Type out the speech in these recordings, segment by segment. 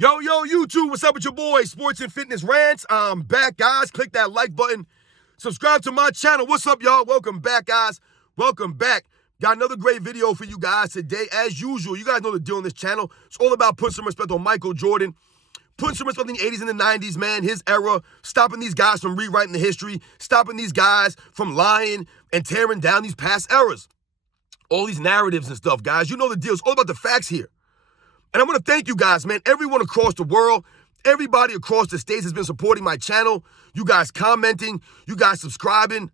Yo, YouTube, what's up with your boy, Sports and Fitness Rants? I'm back, guys. Click that like button. Subscribe to my channel. What's up, y'all? Welcome back, guys. Welcome back. Got another great video for you guys today. As usual, you guys know the deal on this channel. It's all about putting some respect on Michael Jordan. Putting some respect in the 80s and the 90s, man. His era. Stopping these guys from rewriting the history. Stopping these guys from lying and tearing down these past eras. All these narratives and stuff, guys. You know the deal. It's all about the facts here. And I want to thank you guys, man. Everyone across the world, everybody across the states has been supporting my channel. You guys commenting, you guys subscribing.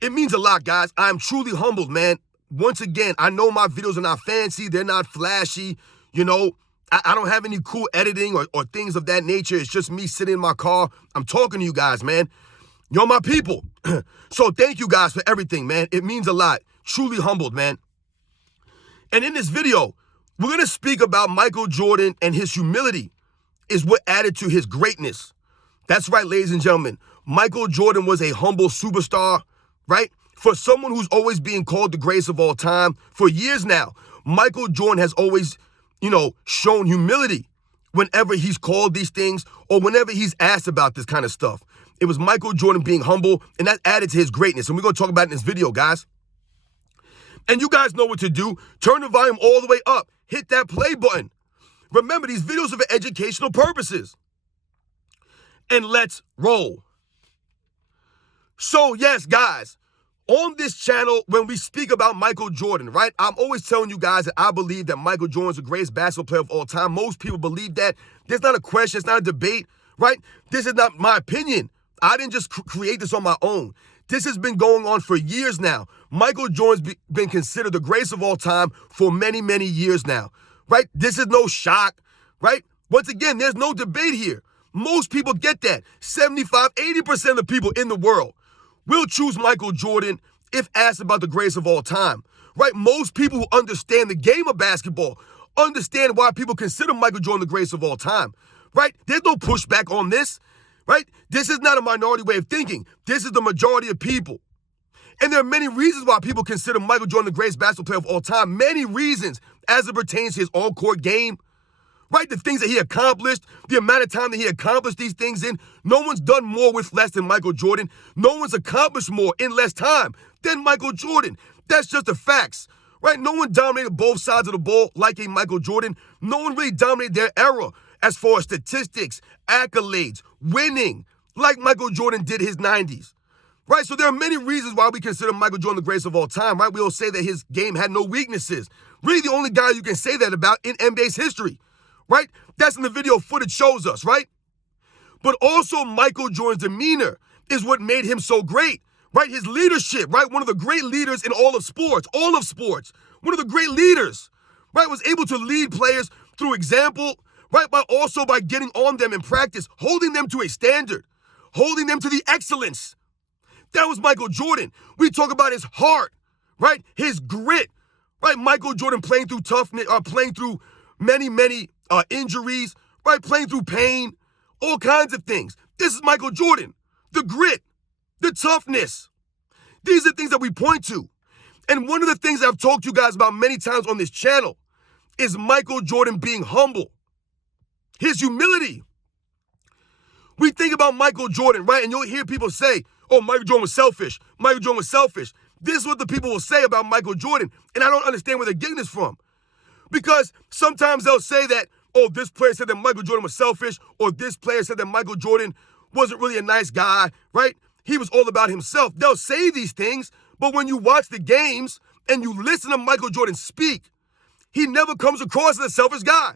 It means a lot, guys. I'm truly humbled, man. Once again, I know my videos are not fancy. They're not flashy. You know, I don't have any cool editing or things of that nature. It's just me sitting in my car. I'm talking to you guys, man. You're my people. So thank you guys for everything, man. It means a lot. Truly humbled, man. And in this video, we're going to speak about Michael Jordan, and his humility is what added to his greatness. That's right, ladies and gentlemen. Michael Jordan was a humble superstar, right? For someone who's always being called the greatest of all time, for years now, Michael Jordan has always, shown humility whenever he's called these things or whenever he's asked about this kind of stuff. It was Michael Jordan being humble, and that added to his greatness. And we're going to talk about it in this video, guys. And you guys know what to do. Turn the volume all the way up. Hit that play button. Remember, these videos are for educational purposes. And let's roll. So, yes, guys, on this channel, when we speak about Michael Jordan, right, I'm always telling you guys that I believe that Michael Jordan is the greatest basketball player of all time. Most people believe that. There's not a question. It's not a debate, right? This is not my opinion. I didn't just create this on my own. This has been going on for years now. Michael Jordan's been considered the greatest of all time for many, many years now, right? This is no shock, right? Once again, there's no debate here. Most people get that. 75, 80% of the people in the world will choose Michael Jordan if asked about the greatest of all time, right? Most people who understand the game of basketball understand why people consider Michael Jordan the greatest of all time, right? There's no pushback on this. Right? This is not a minority way of thinking. This is the majority of people. And there are many reasons why people consider Michael Jordan the greatest basketball player of all time. Many reasons as it pertains to his on-court game. Right? The things that he accomplished, the amount of time that he accomplished these things in. No one's done more with less than Michael Jordan. No one's accomplished more in less time than Michael Jordan. That's just the facts. Right? No one dominated both sides of the ball like a Michael Jordan. No one really dominated their era as far as statistics, accolades, winning, like Michael Jordan did his 90s, right? So there are many reasons why we consider Michael Jordan the greatest of all time, right? We'll say that his game had no weaknesses. Really the only guy you can say that about in NBA's history, right? That's in the video footage shows us, right? But also Michael Jordan's demeanor is what made him so great, right? His leadership, right? One of the great leaders in all of sports, one of the great leaders, right? Was able to lead players through example, right? But also by getting on them in practice, holding them to a standard, holding them to the excellence. That was Michael Jordan. We talk about his heart, right? His grit, right? Michael Jordan playing through toughness, playing through many injuries, right? Playing through pain, all kinds of things. This is Michael Jordan. The grit, the toughness. These are things that we point to. And one of the things I've talked to you guys about many times on this channel is Michael Jordan being humble. His humility. We think about Michael Jordan, right? And you'll hear people say, oh, Michael Jordan was selfish. Michael Jordan was selfish. This is what the people will say about Michael Jordan. And I don't understand where they're getting this from. Because sometimes they'll say that, oh, this player said that Michael Jordan was selfish, or this player said that Michael Jordan wasn't really a nice guy, right? He was all about himself. They'll say these things, but when you watch the games and you listen to Michael Jordan speak, he never comes across as a selfish guy.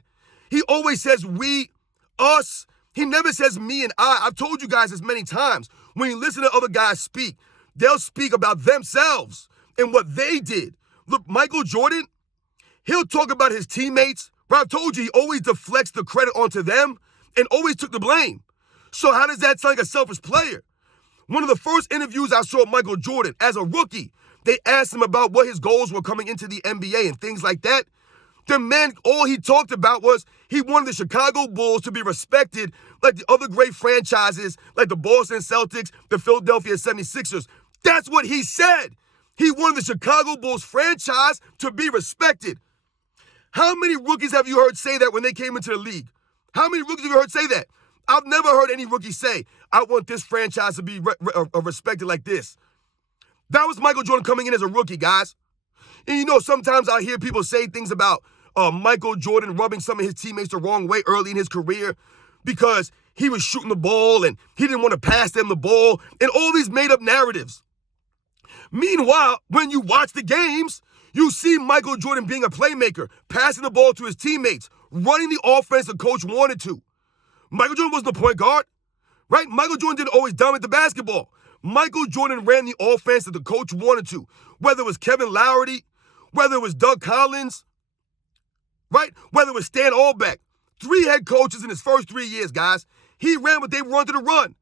He always says we, us. He never says me and I. I've told you guys this many times. When you listen to other guys speak, they'll speak about themselves and what they did. Look, Michael Jordan, he'll talk about his teammates. Right? I've told you, he always deflects the credit onto them and always took the blame. So how does that sound like a selfish player? One of the first interviews I saw of Michael Jordan as a rookie, they asked him about what his goals were coming into the NBA and things like that. The man, all he talked about was he wanted the Chicago Bulls to be respected like the other great franchises, like the Boston Celtics, the Philadelphia 76ers. That's what he said. He wanted the Chicago Bulls franchise to be respected. How many rookies have you heard say that when they came into the league? How many rookies have you heard say that? I've never heard any rookie say, I want this franchise to be respected like this. That was Michael Jordan coming in as a rookie, guys. And you know, sometimes I hear people say things about Michael Jordan rubbing some of his teammates the wrong way early in his career because he was shooting the ball and he didn't want to pass them the ball and all these made-up narratives. Meanwhile, when you watch the games, you see Michael Jordan being a playmaker, passing the ball to his teammates, running the offense the coach wanted to. Michael Jordan wasn't the point guard, right? Michael Jordan didn't always dominate the basketball. Michael Jordan ran the offense that the coach wanted to, whether it was Kevin Loughery, whether it was Doug Collins, right? Whether it was Stan Albeck. 3 head coaches in his first 3 years, guys. He ran what they wanted to run.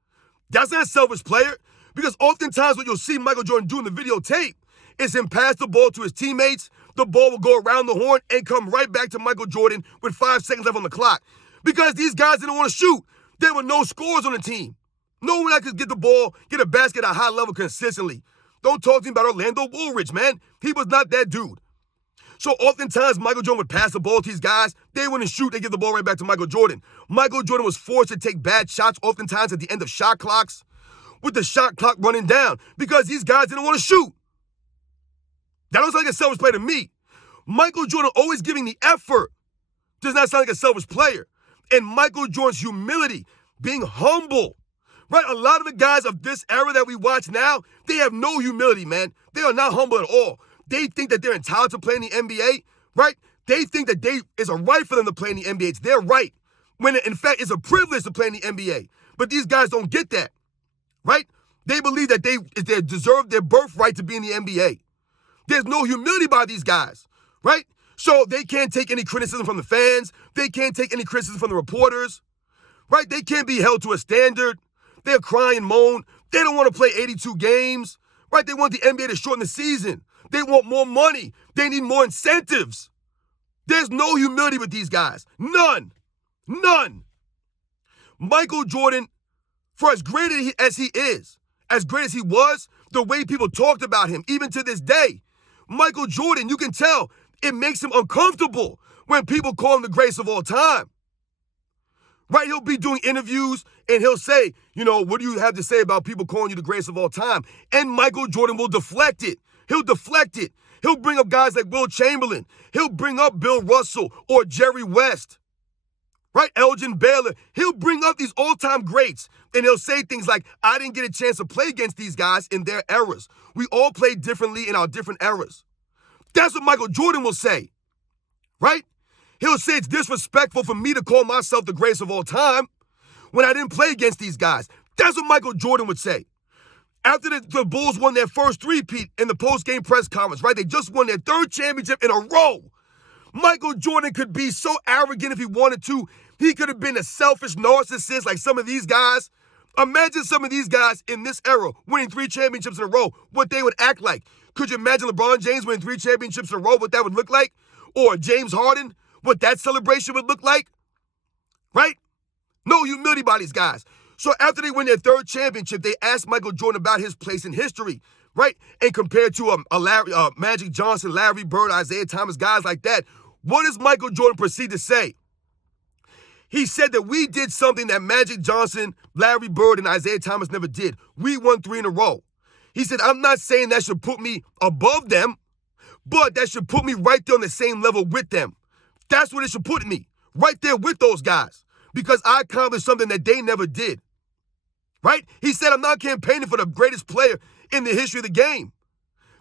That's not a selfish player, because oftentimes what you'll see Michael Jordan do in the videotape is him pass the ball to his teammates, the ball will go around the horn and come right back to Michael Jordan with 5 seconds left on the clock. Because these guys didn't want to shoot. There were no scores on the team. No one that could get the ball, get a basket at a high level consistently. Don't talk to me about Orlando Woolridge, man. He was not that dude. So oftentimes, Michael Jordan would pass the ball to these guys. They wouldn't shoot. They give the ball right back to Michael Jordan. Michael Jordan was forced to take bad shots oftentimes at the end of shot clocks with the shot clock running down because these guys didn't want to shoot. That don't sound like a selfish play to me. Michael Jordan always giving the effort does not sound like a selfish player. And Michael Jordan's humility, being humble, right? A lot of the guys of this era that we watch now, they have no humility, man. They are not humble at all. They think that they're entitled to play in the NBA, right? They think that it's a right for them to play in the NBA. It's their right. When in fact, it's a privilege to play in the NBA. But these guys don't get that, right? They believe that they deserve their birthright to be in the NBA. There's no humility by these guys, right? So they can't take any criticism from the fans. They can't take any criticism from the reporters, right? They can't be held to a standard. They're cry and moan. They don't want to play 82 games, right? They want the NBA to shorten the season. They want more money. They need more incentives. There's no humility with these guys. None. None. Michael Jordan, for as great as he is, as great as he was, the way people talked about him, even to this day, Michael Jordan, you can tell, it makes him uncomfortable when people call him the greatest of all time. Right? He'll be doing interviews and he'll say, you know, what do you have to say about people calling you the greatest of all time? And Michael Jordan will deflect it. He'll deflect it. He'll bring up guys like Will Chamberlain. He'll bring up Bill Russell or Jerry West. Right? Elgin Baylor. He'll bring up these all-time greats and he'll say things like, I didn't get a chance to play against these guys in their eras. We all played differently in our different eras. That's what Michael Jordan will say, right? He'll say it's disrespectful for me to call myself the greatest of all time when I didn't play against these guys. That's what Michael Jordan would say. After the Bulls won their first three-peat in the post-game press conference, right? They just won their 3rd championship in a row. Michael Jordan could be so arrogant if he wanted to. He could have been a selfish narcissist like some of these guys. Imagine some of these guys in this era winning 3 championships in a row, what they would act like. Could you imagine LeBron James winning 3 championships in a row, what that would look like? Or James Harden, what that celebration would look like? Right? No humility by these guys. So after they win their 3rd championship, they asked Michael Jordan about his place in history, right? And compared to Magic Johnson, Larry Bird, Isaiah Thomas, guys like that, what does Michael Jordan proceed to say? He said that we did something that Magic Johnson, Larry Bird, and Isaiah Thomas never did. We won 3 in a row. He said, I'm not saying that should put me above them, but that should put me right there on the same level with them. That's what it should put me, right there with those guys, because I accomplished something that they never did, right? He said, I'm not campaigning for the greatest player in the history of the game.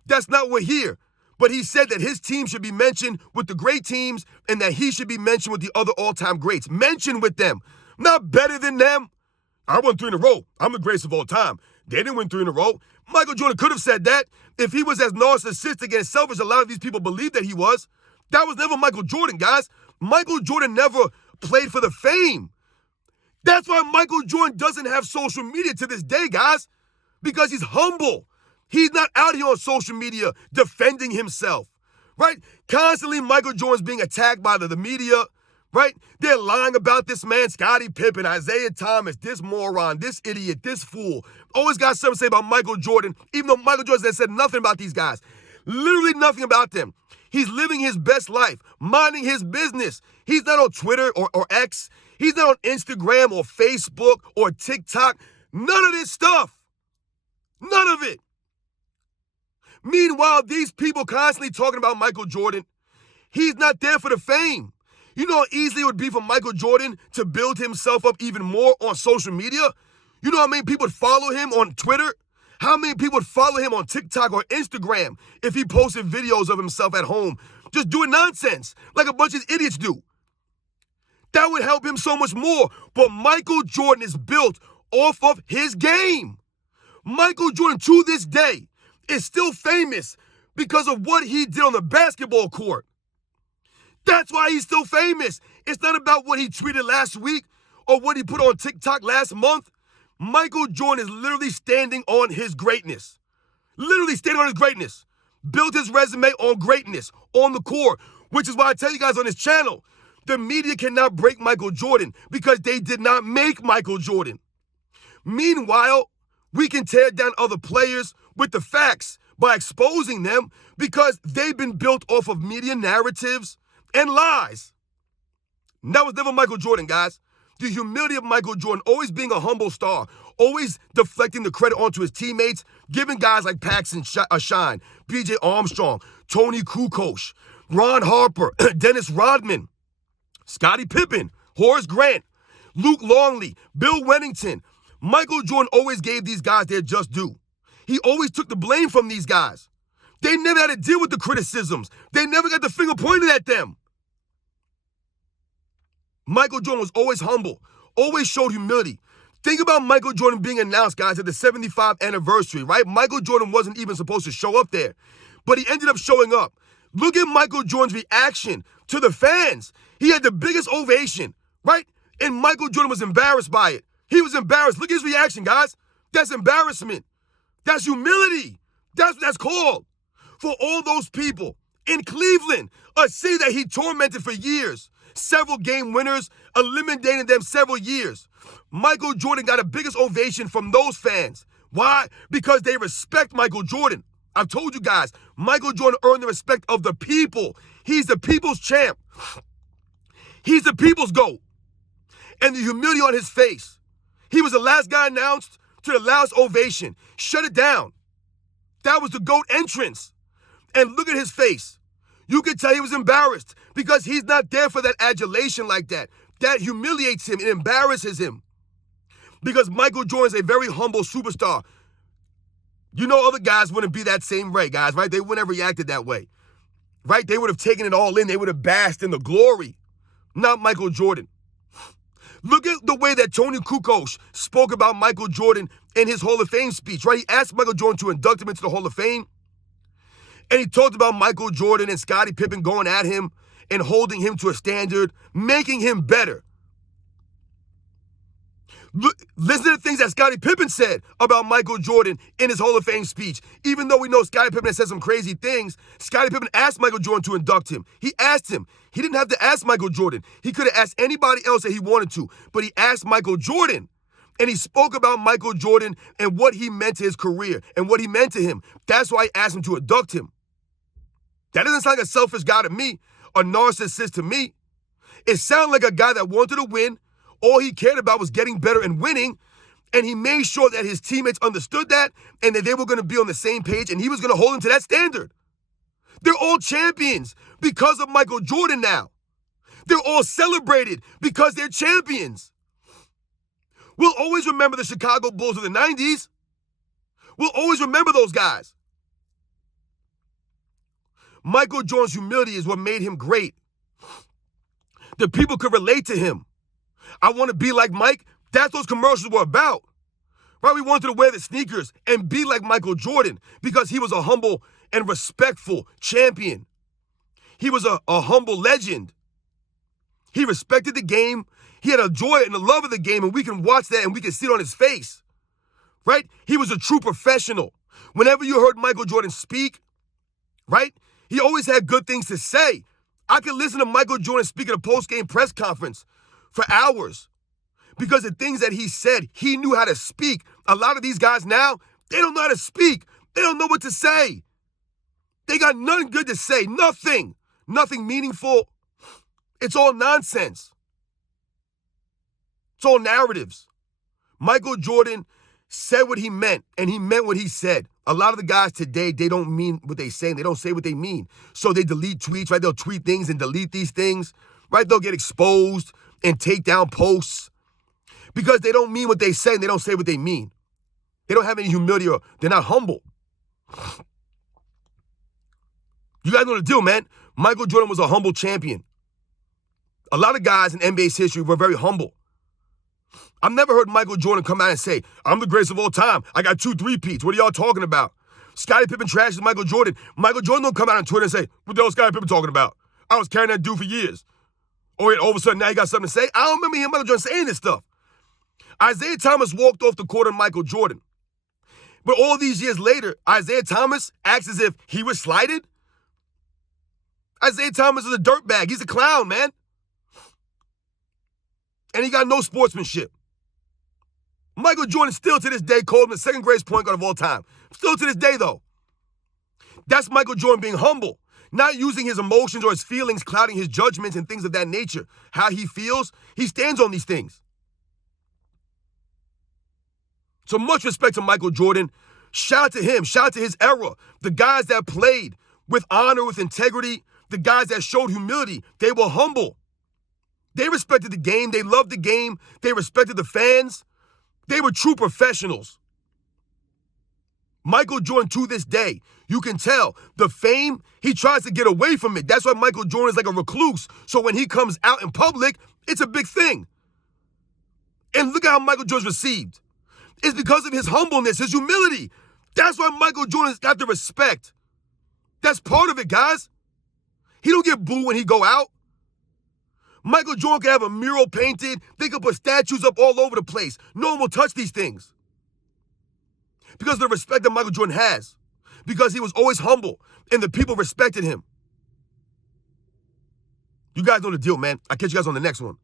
That's not what we're here. But he said that his team should be mentioned with the great teams and that he should be mentioned with the other all-time greats. Mentioned with them, not better than them. I won 3 in a row. I'm the greatest of all time. They didn't win 3 in a row. Michael Jordan could have said that if he was as narcissistic and selfish a lot of these people believe that he was. That was never Michael Jordan, guys. Michael Jordan never played for the fame. That's why Michael Jordan doesn't have social media to this day, guys, because he's humble. He's not out here on social media defending himself, right? Constantly Michael Jordan's being attacked by the media, right? They're lying about this man, Scottie Pippen, Isaiah Thomas, this moron, this idiot, this fool. Always got something to say about Michael Jordan, even though Michael Jordan has said nothing about these guys. Literally nothing about them. He's living his best life, minding his business. He's not on Twitter or X. He's not on Instagram or Facebook or TikTok. None of this stuff. None of it. Meanwhile, these people constantly talking about Michael Jordan. He's not there for the fame. You know how easy it would be for Michael Jordan to build himself up even more on social media? You know how many people would follow him on Twitter? How many people would follow him on TikTok or Instagram if he posted videos of himself at home just doing nonsense like a bunch of idiots do? That would help him so much more. But Michael Jordan is built off of his game. Michael Jordan, to this day, is still famous because of what he did on the basketball court. That's why he's still famous. It's not about what he tweeted last week or what he put on TikTok last month. Michael Jordan is literally standing on his greatness. Literally standing on his greatness. Built his resume on greatness, on the court, which is why I tell you guys on this channel, the media cannot break Michael Jordan because they did not make Michael Jordan. Meanwhile, we can tear down other players with the facts by exposing them because they've been built off of media narratives and lies. And that was never Michael Jordan, guys. The humility of Michael Jordan, always being a humble star, always deflecting the credit onto his teammates, giving guys like Paxson shine, B.J. Armstrong, Tony Kukoc, Ron Harper, Dennis Rodman, Scottie Pippen, Horace Grant, Luke Longley, Bill Wennington. Michael Jordan always gave these guys their just due. He always took the blame from these guys. They never had to deal with the criticisms. They never got the finger pointed at them. Michael Jordan was always humble, always showed humility. Think about Michael Jordan being announced, guys, at the 75th anniversary, right? Michael Jordan wasn't even supposed to show up there, but he ended up showing up. Look at Michael Jordan's reaction to the fans. He had the biggest ovation, right? And Michael Jordan was embarrassed by it. He was embarrassed. Look at his reaction, guys. That's embarrassment. That's humility. That's what that's called. For all those people in Cleveland, a city that he tormented for years, several game winners, eliminating them several years. Michael Jordan got the biggest ovation from those fans. Why? Because they respect Michael Jordan. I've told you guys, Michael Jordan earned the respect of the people. He's the people's champ. He's the people's GOAT. And the humility on his face. He was the last guy announced to the loudest ovation. Shut it down. That was the GOAT entrance. And look at his face. You can tell he was embarrassed because he's not there for that adulation like that. That humiliates him. It embarrasses him. Because Michael Jordan is a very humble superstar. You know other guys wouldn't be that same way, guys, right? They wouldn't have reacted that way, right? They would have taken it all in. They would have basked in the glory. Not Michael Jordan. Look at the way that Tony Kukoc spoke about Michael Jordan in his Hall of Fame speech, right? He asked Michael Jordan to induct him into the Hall of Fame. And he talked about Michael Jordan and Scottie Pippen going at him and holding him to a standard, making him better. Listen to the things that Scottie Pippen said about Michael Jordan in his Hall of Fame speech. Even though we know Scottie Pippen has said some crazy things, Scottie Pippen asked Michael Jordan to induct him. He asked him. He didn't have to ask Michael Jordan. He could have asked anybody else that he wanted to, but he asked Michael Jordan. And he spoke about Michael Jordan and what he meant to his career and what he meant to him. That's why he asked him to induct him. That doesn't sound like a selfish guy to me, a narcissist to me. It sounded like a guy that wanted to win. All he cared about was getting better and winning. And he made sure that his teammates understood that and that they were going to be on the same page and he was going to hold them to that standard. They're all champions because of Michael Jordan now. They're all celebrated because they're champions. We'll always remember the Chicago Bulls of the 90s. We'll always remember those guys. Michael Jordan's humility is what made him great. The people could relate to him. I want to be like Mike. That's what those commercials were about. Right? We wanted to wear the sneakers and be like Michael Jordan because he was a humble and respectful champion. He was a humble legend. He respected the game. He had a joy and a love of the game, and we can watch that and we can see it on his face. Right? He was a true professional. Whenever you heard Michael Jordan speak, right, he always had good things to say. I could listen to Michael Jordan speak at a post-game press conference for hours because the things that he said, he knew how to speak. A lot of these guys now, they don't know how to speak. They don't know what to say. They got nothing good to say, nothing meaningful. It's all nonsense. It's all narratives. Michael Jordan said what he meant, and he meant what he said. A lot of the guys today, they don't mean what they say, and they don't say what they mean. So they delete tweets, right? They'll tweet things and delete these things, right? They'll get exposed and take down posts because they don't mean what they say, and they don't say what they mean. They don't have any humility, or they're not humble. You guys know the deal, man. Michael Jordan was a humble champion. A lot of guys in NBA's history were very humble. I've never heard Michael Jordan come out and say, I'm the greatest of all time. I got 2 3-peats. What are y'all talking about? Scottie Pippen trashes Michael Jordan. Michael Jordan don't come out on Twitter and say, what the hell is Scottie Pippen talking about? I was carrying that dude for years. Or all of a sudden now you got something to say? I don't remember hearing Michael Jordan saying this stuff. Isaiah Thomas walked off the court on Michael Jordan. But all these years later, Isaiah Thomas acts as if he was slighted. Isaiah Thomas is a dirtbag. He's a clown, man. And he got no sportsmanship. Michael Jordan still to this day called him the second greatest point guard of all time. Still to this day, though. That's Michael Jordan being humble. Not using his emotions or his feelings, clouding his judgments and things of that nature. How he feels, he stands on these things. So much respect to Michael Jordan. Shout out to him. Shout out to his era. The guys that played with honor, with integrity. The guys that showed humility. They were humble. They respected the game. They loved the game. They respected the fans. They were true professionals. Michael Jordan, to this day, you can tell the fame, he tries to get away from it. That's why Michael Jordan is like a recluse. So when he comes out in public, it's a big thing. And look at how Michael Jordan's received. It's because of his humbleness, his humility. That's why Michael Jordan's got the respect. That's part of it, guys. He don't get booed when he go out. Michael Jordan can have a mural painted. They can put statues up all over the place. No one will touch these things. Because of the respect that Michael Jordan has. Because he was always humble and the people respected him. You guys know the deal, man. I'll catch you guys on the next one.